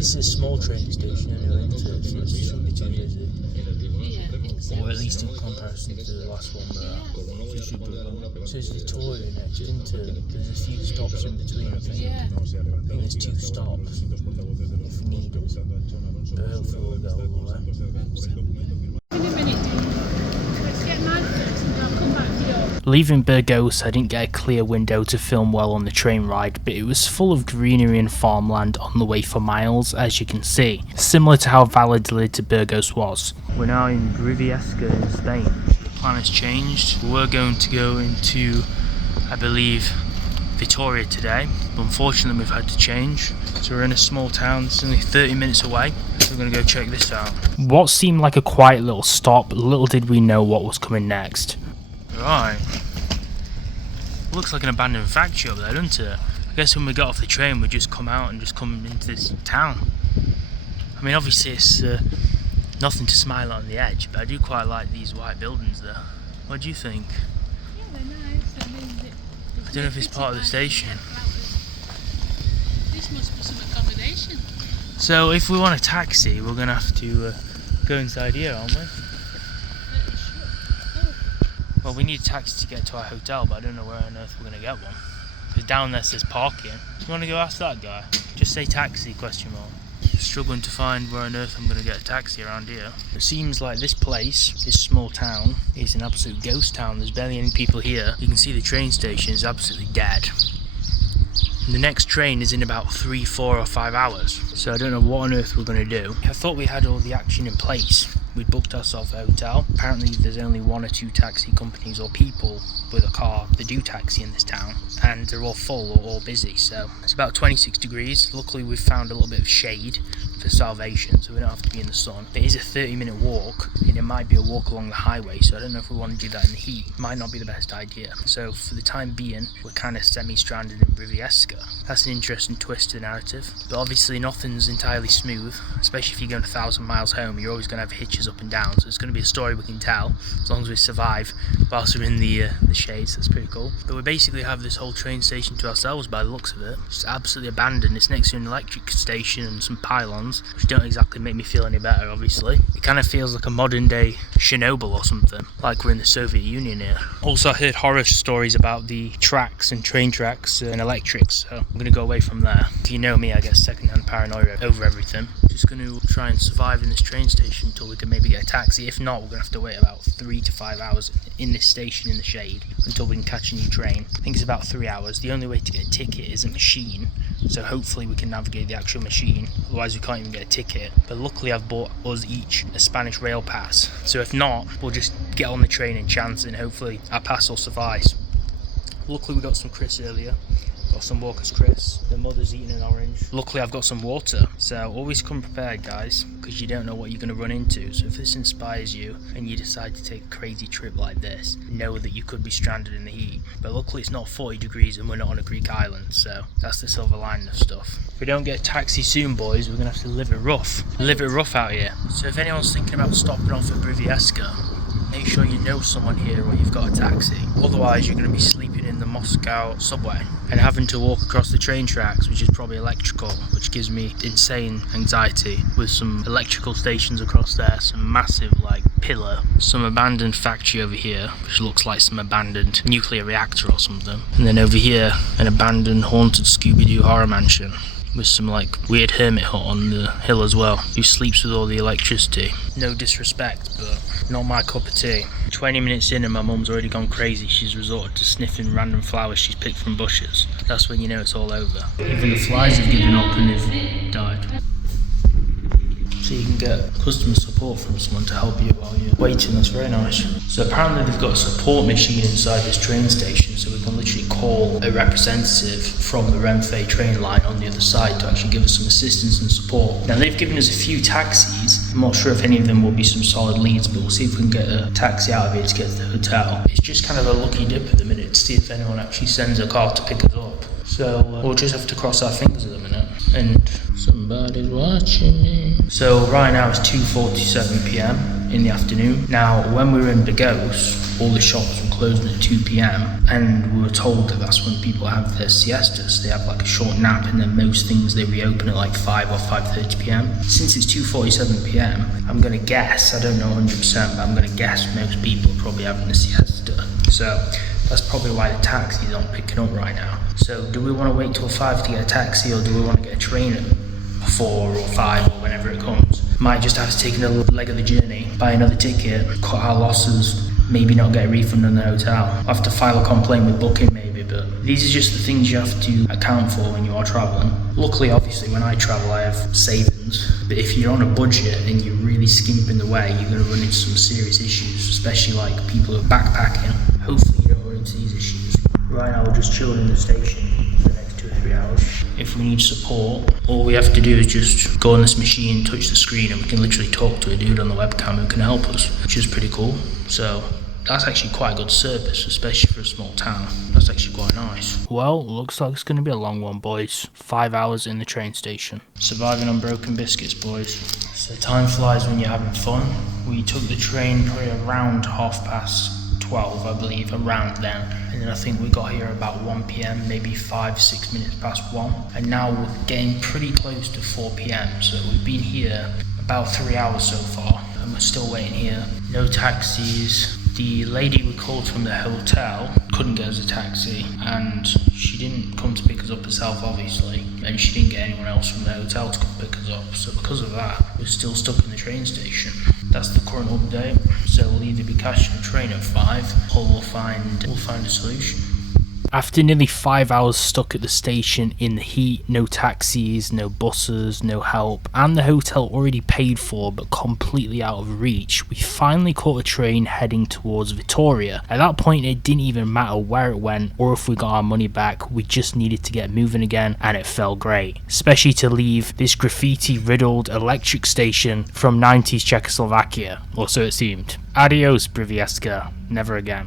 This is a small train station anyway, so it shouldn't be too busy. Yeah, I think so. Or at least in comparison to the last one we're at. So it should be fine. So it's Victoria next, isn't it? There's a few stops in between, I think. Yeah. I think there's 2 stops if needed. But hopefully we'll go all the way. In a minute, let's get mine first and I'll come back to yours. Leaving Burgos, I didn't get a clear window to film well on the train ride, but it was full of greenery and farmland on the way for miles, as you can see, similar to how Valladolid to Burgos was. We're now in Briviesca in Spain. The plan has changed. We're going to go into, I believe, Vitoria today, but unfortunately we've had to change. So we're in a small town, it's only 30 minutes away, so we're going to go check this out. What seemed like a quiet little stop, little did we know what was coming next. Right. Looks like an abandoned factory over there, doesn't it? I guess when we got off the train we just come out and just come into this town. I mean obviously it's nothing to smile at on the edge, but I do quite like these white buildings there. What do you think? Yeah, they're nice. I mean, I don't know if it's part of the station. This must be some accommodation. So if we want a taxi, we're going to have to go inside here, aren't we? Well, we need a taxi to get to our hotel, but I don't know where on earth we're going to get one. Because down there says parking. You want to go ask that guy? Just say taxi, question mark. Struggling to find where on earth I'm going to get a taxi around here. It seems like this place, this small town, is an absolute ghost town. There's barely any people here. You can see the train station is absolutely dead. And the next train is in about 3, 4 or 5 hours. So I don't know what on earth we're going to do. I thought we had all the action in place. We'd booked ourselves a hotel. Apparently there's only 1 or 2 taxi companies or people with a car that do taxi in this town, and they're all full or all busy. So it's about 26 degrees. Luckily we've found a little bit of shade for salvation, so we don't have to be in the sun. It is a 30-minute walk, and it might be a walk along the highway, so I don't know if we want to do that in the heat. Might not be the best idea. So for the time being, we're kind of semi-stranded in Briviesca. That's an interesting twist to the narrative, but obviously nothing's entirely smooth, especially if you're going 1,000 miles home. You're always going to have hitches up and down, so it's going to be a story we can tell as long as we survive whilst we're in the shades. That's pretty cool. But we basically have this whole train station to ourselves by the looks of it. It's absolutely abandoned. It's next to an electric station and some pylons, which don't exactly make me feel any better, obviously. It kind of feels like a modern day Chernobyl or something, like we're in the Soviet Union here. Also, I heard horror stories about the tracks and train tracks and electrics, so I'm going to go away from there. If you know me, I get second-hand paranoia over everything. Just going to try and survive in this train station until we can maybe get a taxi. If not, we're going to have to wait about 3 to 5 hours in this station in the shade until we can catch a new train. I think it's about 3 hours. The only way to get a ticket is a machine, so hopefully we can navigate the actual machine, otherwise we can't even get a ticket. But luckily I've bought us each a Spanish rail pass, so if not, we'll just get on the train and chance it, and hopefully our pass will suffice. Luckily we got some Chris earlier. Got some Walker's Chris. The mother's eating an orange. Luckily I've got some water, so always come prepared, guys, because you don't know what you're going to run into. So if this inspires you and you decide to take a crazy trip like this, know that you could be stranded in the heat. But luckily it's not 40 degrees and we're not on a Greek island, so that's the silver lining of stuff. If we don't get a taxi soon, boys, we're going to have to live it rough. Live it rough out here. So if anyone's thinking about stopping off at Briviesca, make sure you know someone here or you've got a taxi. Otherwise you're going to be sleeping in the Moscow subway and having to walk across the train tracks, which is probably electrical, which gives me insane anxiety, with some electrical stations across there, some massive pillar, some abandoned factory over here, which looks like some abandoned nuclear reactor or something, and then over here an abandoned haunted Scooby-Doo horror mansion with some weird hermit hut on the hill as well, who sleeps with all the electricity. No disrespect, but not my cup of tea. 20 minutes in and my mum's already gone crazy. She's resorted to sniffing random flowers she's picked from bushes. That's when you know it's all over. Even the flies have given up and they've died. So you can get customer support from someone to help you while you're waiting. That's very nice. So apparently they've got a support machine inside this train station, so we can literally call a representative from the Renfe train line on the other side to actually give us some assistance and support. Now they've given us a few taxis. I'm not sure if any of them will be some solid leads, but we'll see if we can get a taxi out of here to get to the hotel. It's just kind of a lucky dip at the minute to see if anyone actually sends a car to pick us up. So we'll just have to cross our fingers at the minute. And somebody's watching me. So right now it's 2:47 PM in the afternoon. Now when we were in Burgos, all the shops were closing at 2 p.m. and we were told that that's when people have their siestas. They have like a short nap, and then most things they reopen at like 5 or 5:30 p.m. Since it's 2:47 p.m, I'm gonna guess, I don't know 100%, but I'm gonna guess most people are probably having a siesta. So that's probably why the taxis aren't picking up right now. So do we want to wait till 5 to get a taxi, or do we want to get a train at 4 or 5 or whenever it comes? Might just have to take another leg of the journey, buy another ticket, cut our losses, maybe not get a refund on the hotel. I'll have to file a complaint with booking maybe, but these are just the things you have to account for when you are travelling. Luckily, obviously, when I travel I have savings, but if you're on a budget and you're really skimping the way, you're going to run into some serious issues, especially like people who are backpacking. Hopefully you don't run into these issues. Right now we're just chilling in the station for the next 2 or 3 hours. If we need support, all we have to do is just go on this machine, touch the screen, and we can literally talk to a dude on the webcam who can help us, which is pretty cool. So that's actually quite a good service, especially for a small town. That's actually quite nice. Well, looks like it's going to be a long one, boys. 5 hours in the train station. Surviving on broken biscuits, boys. So time flies when you're having fun. We took the train probably around 12:30, I believe, around then. And then I think we got here about 1 p.m, maybe 5-6 minutes past 1. And now we're getting pretty close to 4 p.m. So we've been here about 3 hours so far, and we're still waiting here. No taxis. The lady we called from the hotel couldn't get us a taxi, and she didn't come to pick us up herself, obviously, and she didn't get anyone else from the hotel to come pick us up. So because of that, we're still stuck in the train station. That's the current update. So we'll either be catching a train at 5, or we'll find a solution. After nearly 5 hours stuck at the station in the heat, no taxis, no buses, no help, and the hotel already paid for but completely out of reach, we finally caught a train heading towards Vitoria. At that point it didn't even matter where it went or if we got our money back, we just needed to get moving again, and it felt great. Especially to leave this graffiti riddled electric station from 90s Czechoslovakia, or so it seemed. Adios Briviesca, never again.